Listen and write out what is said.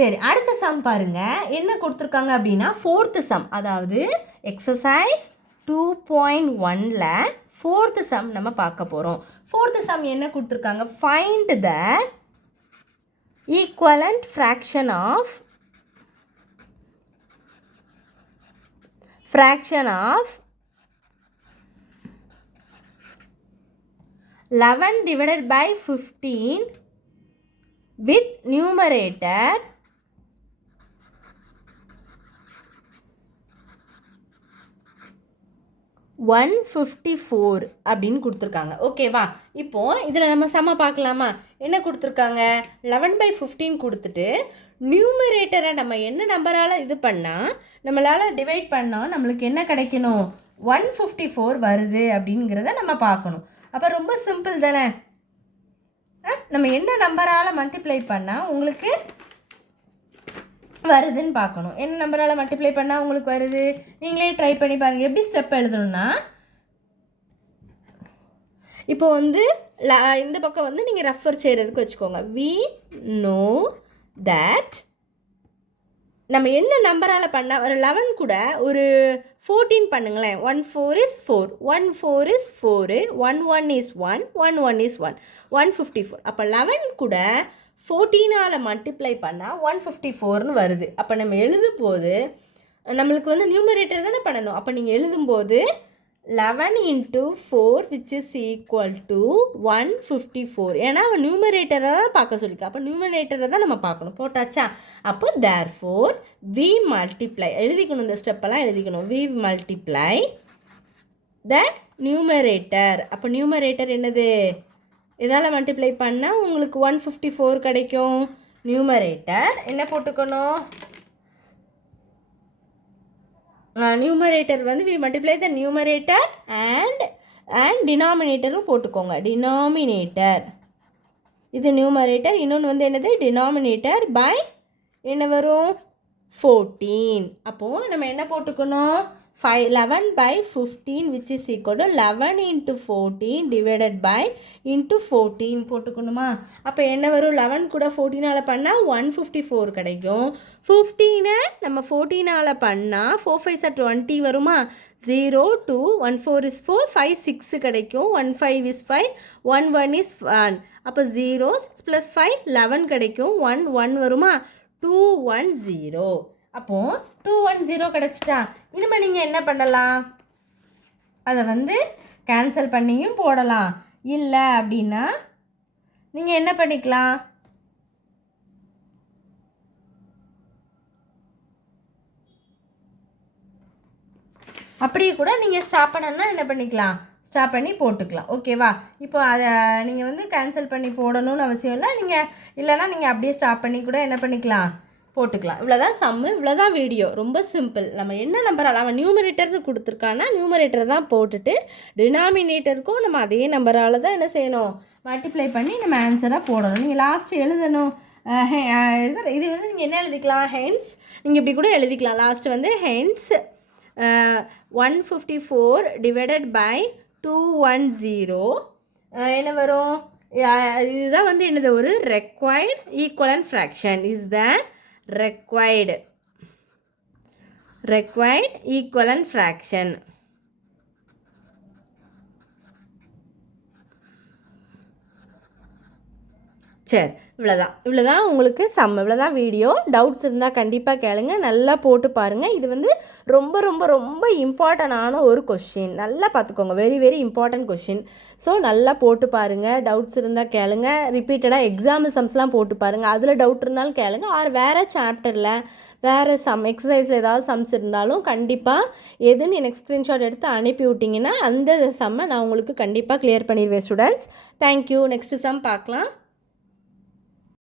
சரி, அடுத்த சம் பாருங்கள். என்ன கொடுத்துருக்காங்க அப்படின்னா ஃபோர்த்து சம், அதாவது எக்ஸசைஸ் 2.1ல் ஃபோர்த்து சம் நம்ம பார்க்க போகிறோம். ஃபோர்த்து சம் என்ன கொடுத்துருக்காங்க? Find the equivalent fraction of 11 divided by 15 with numerator 154 அப்படின்னு கொடுத்துருக்காங்க. ஓகேவா? இப்போது இதில் நம்ம சம பார்க்கலாமா? என்ன கொடுத்துருக்காங்க? 11/15 கொடுத்துட்டு நியூமரேட்டரை நம்ம என்ன நம்பரால் இது பண்ணால் நம்மளால் டிவைட் பண்ணால் நம்மளுக்கு என்ன கிடைக்கணும்? 154 வருது அப்படிங்கிறத நம்ம பார்க்கணும். அப்போ ரொம்ப சிம்பிள் தானே. நம்ம என்ன நம்பரால் மல்டிப்ளை பண்ணால் உங்களுக்கு வருதுன்னு பார்க்கணும். என்ன நம்பரால் மல்டிப்ளை பண்ணால் உங்களுக்கு வருது? நீங்களே ட்ரை பண்ணி பாருங்கள். எப்படி ஸ்டெப் எழுதணும்னா, இப்போ வந்து இந்த பக்கம் வந்து நீங்கள் ரெஃபர் செய்கிறதுக்கு வச்சுக்கோங்க. we know that நம்ம என்ன நம்பரால் பண்ணால் ஒரு 11 கூட ஒரு 14 பண்ணுங்களேன். 1 4 is 4, 1 4 is 4, 1 1 is 1, 1 1 is 1, 154. அப்போ 11 கூட 14ஆல் மல்டிப்ளை பண்ணால் 154ன்னு வருது. அப்போ நம்ம எழுதும்போது நம்மளுக்கு வந்து நியூமரேட்டர் தானே பண்ணணும். அப்போ நீங்கள் எழுதும்போது 11 into 4 which is equal to 154. ஏன்னா அவன் நியூமரேட்டரை தான் பார்க்க சொல்லிக்க. அப்போ நியூமரேட்டரை தான் நம்ம பார்க்கணும். போட்டாச்சா? அப்போ therefore we multiply, எழுதிக்கணும், இந்த ஸ்டெப்பெல்லாம் எழுதிக்கணும். we multiply the numerator. அப்போ நியூமரேட்டர் என்னது? இதால் மல்டிப்ளை பண்ணால் உங்களுக்கு 154 கிடைக்கும். நியூமரேட்டர் என்ன போட்டுக்கணும்? நியூமரேட்டர் வந்து we multiply the numerator and denominatorும் போட்டுக்கோங்க. டினாமினேட்டர் இது நியூமரேட்டர், இன்னொன்று வந்து என்னது? டினாமினேட்டர் பை என்ன வரும்? 14. அப்போது நம்ம என்ன போட்டுக்கணும்? 11/15 which is equal to 11 into 14 divided by into 14 போட்டுக்கணுமா? அப்போ என்ன வரும்? 11 கூட 14ஆல் பண்ணால் 154 கிடைக்கும். 15 நம்ம 14ஆல் பண்ணால் 4 5 are 20 வருமா? 0 2 1 4 is 4, 5 6 கிடைக்கும். 1 5 is 5, 1 1 is 1. அப்போ 0 6 plus 5 11 கிடைக்கும். 1 1 வருமா? 210. அப்போது 210 கிடச்சிட்டா. இனிமேல் நீங்கள் என்ன பண்ணலாம்? அதை வந்து கேன்சல் பண்ணியும் போடலாம். இல்லை அப்படின்னா நீங்கள் என்ன பண்ணிக்கலாம்? அப்படியே கூட நீங்கள் ஸ்டாப் பண்ணணுன்னா என்ன பண்ணிக்கலாம்? ஸ்டாப் பண்ணி போட்டுக்கலாம். ஓகேவா? இப்போ அதை நீங்கள் வந்து கேன்சல் பண்ணி போடணும்னு அவசியம் இல்லை. நீங்கள் இல்லைன்னா நீங்கள் அப்படியே ஸ்டாப் பண்ணி கூட என்ன பண்ணிக்கலாம்? போட்டுக்கலாம். இவ்வளோதான் சம்மு, இவ்வளோதான் வீடியோ. ரொம்ப சிம்பிள். நம்ம என்ன நம்பரால் அவன் நியூமரேட்டர்னு கொடுத்துருக்கான்னா நியூமரேட்டரை தான் போட்டுட்டு டினாமினேட்டருக்கும் நம்ம அதே நம்பரால் தான் என்ன செய்யணும்? மல்டிப்ளை பண்ணி நம்ம ஆன்சராக போடணும். நீங்கள் லாஸ்ட்டு எழுதணும். இது வந்து நீங்கள் என்ன எழுதிக்கலாம்? ஹென்ஸ் நீங்கள் இப்படி கூட எழுதிக்கலாம். லாஸ்ட்டு வந்து ஹென்ஸ் 154 டிவைடட் பை 210 என்ன வரும்? இதுதான் வந்து என்னது? ஒரு required equivalent fraction. Is the required equivalent fraction. சரி, இவ்வளோதான் உங்களுக்கு சம். இவ்வளோதான் வீடியோ. டவுட்ஸ் இருந்தால் கண்டிப்பாக கேளுங்க. நல்லா போட்டு பாருங்கள். இது வந்து ரொம்ப ரொம்ப ரொம்ப இம்பார்ட்டண்டான ஒரு கொஷின். நல்லா பார்த்துக்கோங்க. Very very important question. So நல்லா போட்டு பாருங்கள். டவுட்ஸ் இருந்தால் கேளுங்க. ரிப்பீட்டடாக எக்ஸாம் சம்ஸ்லாம் போட்டு பாருங்கள். அதில் டவுட் இருந்தாலும் கேளுங்க. ஆர் வேறு சாப்டரில் வேறு சம் எக்ஸசைஸில் ஏதாவது சம்ஸ் இருந்தாலும் கண்டிப்பாக எதுன்னு எனக்கு ஸ்க்ரீன்ஷாட் எடுத்து அனுப்பி விட்டிங்கன்னா அந்த சம்மை நான் உங்களுக்கு கண்டிப்பாக கிளியர் பண்ணிடுவேன் ஸ்டூடெண்ட்ஸ். தேங்க்யூ. நெக்ஸ்ட் சம் பார்க்கலாம்.